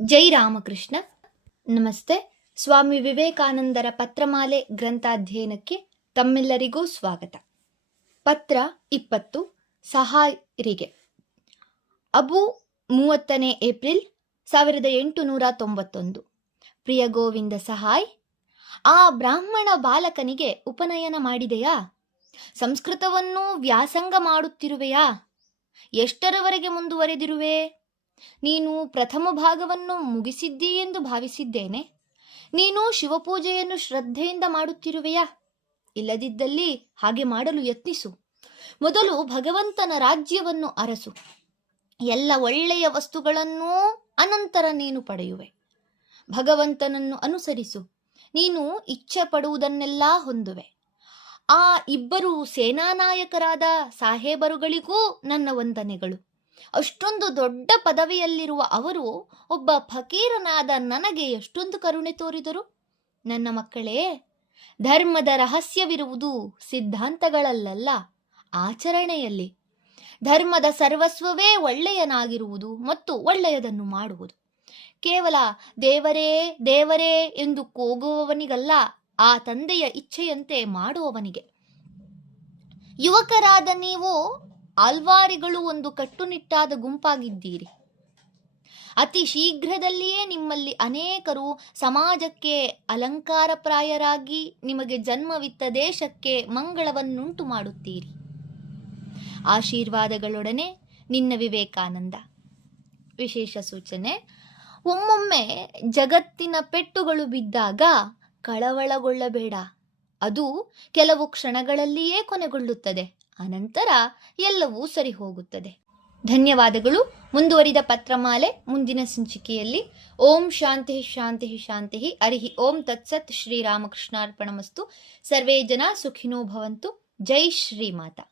ಜೈ ರಾಮಕೃಷ್ಣ. ನಮಸ್ತೆ. ಸ್ವಾಮಿ ವಿವೇಕಾನಂದರ ಪತ್ರಮಾಲೆ ಗ್ರಂಥಾಧ್ಯಯನಕ್ಕೆ ತಮ್ಮೆಲ್ಲರಿಗೂ ಸ್ವಾಗತ. ಪತ್ರ ಇಪ್ಪತ್ತು, ಸಹಾಯರಿಗೆ. ಅಬು ಮೂವತ್ತನೇ ಏಪ್ರಿಲ್ ಸಾವಿರದ ಎಂಟುನೂರ ತೊಂಬತ್ತೊಂದು. ಪ್ರಿಯ ಗೋವಿಂದ ಸಹಾಯ್, ಆ ಬ್ರಾಹ್ಮಣ ಬಾಲಕನಿಗೆ ಉಪನಯನ ಮಾಡಿದೆಯಾ? ಸಂಸ್ಕೃತವನ್ನು ವ್ಯಾಸಂಗ ಮಾಡುತ್ತಿರುವೆಯಾ? ಎಷ್ಟರವರೆಗೆ ಮುಂದುವರೆದಿರುವೆ? ನೀನು ಪ್ರಥಮ ಭಾಗವನ್ನು ಮುಗಿಸಿದ್ದೀ ಎಂದು ಭಾವಿಸಿದ್ದೇನೆ. ನೀನು ಶಿವಪೂಜೆಯನ್ನು ಶ್ರದ್ಧೆಯಿಂದ ಮಾಡುತ್ತಿರುವೆಯಾ? ಇಲ್ಲದಿದ್ದಲ್ಲಿ ಹಾಗೆ ಮಾಡಲು ಯತ್ನಿಸು. ಮೊದಲು ಭಗವಂತನ ರಾಜ್ಯವನ್ನು ಅರಸು. ಎಲ್ಲ ಒಳ್ಳೆಯ ವಸ್ತುಗಳನ್ನೂ ಅನಂತರ ನೀನು ಪಡೆಯುವೆ. ಭಗವಂತನನ್ನು ಅನುಸರಿಸು. ನೀನು ಇಚ್ಛೆ ಪಡುವುದನ್ನೆಲ್ಲ ಹೊಂದುವೆ. ಆ ಇಬ್ಬರು ಸೇನಾನಾಯಕರಾದ ಸಾಹೇಬರುಗಳಿಗೂ ನನ್ನ ವಂದನೆಗಳು. ಅಷ್ಟೊಂದು ದೊಡ್ಡ ಪದವಿಯಲ್ಲಿರುವ ಅವರು ಒಬ್ಬ ಫಕೀರನಾದ ನನಗೆ ಎಷ್ಟೊಂದು ಕರುಣೆ ತೋರಿದರು. ನನ್ನ ಮಕ್ಕಳೇ, ಧರ್ಮದ ರಹಸ್ಯವಿರುವುದು ಸಿದ್ಧಾಂತಗಳಲ್ಲ ಆಚರಣೆಯಲ್ಲಿ. ಧರ್ಮದ ಸರ್ವಸ್ವವೇ ಒಳ್ಳೆಯನಾಗಿರುವುದು ಮತ್ತು ಒಳ್ಳೆಯದನ್ನು ಮಾಡುವುದು. ಕೇವಲ ದೇವರೇ ದೇವರೇ ಎಂದು ಕೂಗುವವನಿಗಲ್ಲ, ಆ ತಂದೆಯ ಇಚ್ಛೆಯಂತೆ ಮಾಡುವವನಿಗೆ. ಯುವಕರಾದ ನೀವು ಆಲ್ವಾರಿಗಳು ಒಂದು ಕಟ್ಟುನಿಟ್ಟಾದ ಗುಂಪಾಗಿದ್ದೀರಿ. ಅತಿ ಶೀಘ್ರದಲ್ಲಿಯೇ ನಿಮ್ಮಲ್ಲಿ ಅನೇಕರು ಸಮಾಜಕ್ಕೆ ಅಲಂಕಾರಪ್ರಾಯರಾಗಿ ನಿಮಗೆ ಜನ್ಮವಿತ್ತ ದೇಶಕ್ಕೆ ಮಂಗಳವನ್ನುಂಟು ಮಾಡುತ್ತೀರಿ. ಆಶೀರ್ವಾದಗಳೊಡನೆ ನಿನ್ನ ವಿವೇಕಾನಂದ. ವಿಶೇಷ ಸೂಚನೆ, ಒಮ್ಮೊಮ್ಮೆ ಜಗತ್ತಿನ ಪೆಟ್ಟುಗಳು ಬಿದ್ದಾಗ ಕಳವಳಗೊಳ್ಳಬೇಡ. ಅದು ಕೆಲವು ಕ್ಷಣಗಳಲ್ಲಿಯೇ ಕೊನೆಗೊಳ್ಳುತ್ತದೆ, ಅನಂತರ ಎಲ್ಲವೂ ಸರಿ ಹೋಗುತ್ತದೆ ಧನ್ಯವಾದಗಳು. ಮುಂದುವರಿದ ಪತ್ರಮಾಲೆ ಮುಂದಿನ ಸಂಚಿಕೆಯಲ್ಲಿ. ಓಂ ಶಾಂತಿ ಶಾಂತಿ ಶಾಂತಿ ಅರಿಹಿ. ಓಂ ತತ್ಸತ್ ಶ್ರೀರಾಮಕೃಷ್ಣಾರ್ಪಣಮಸ್ತು ಸರ್ವೇ ಜನ ಸುಖಿನೋ ಭವಂತು. ಜೈ ಶ್ರೀಮಾತಾ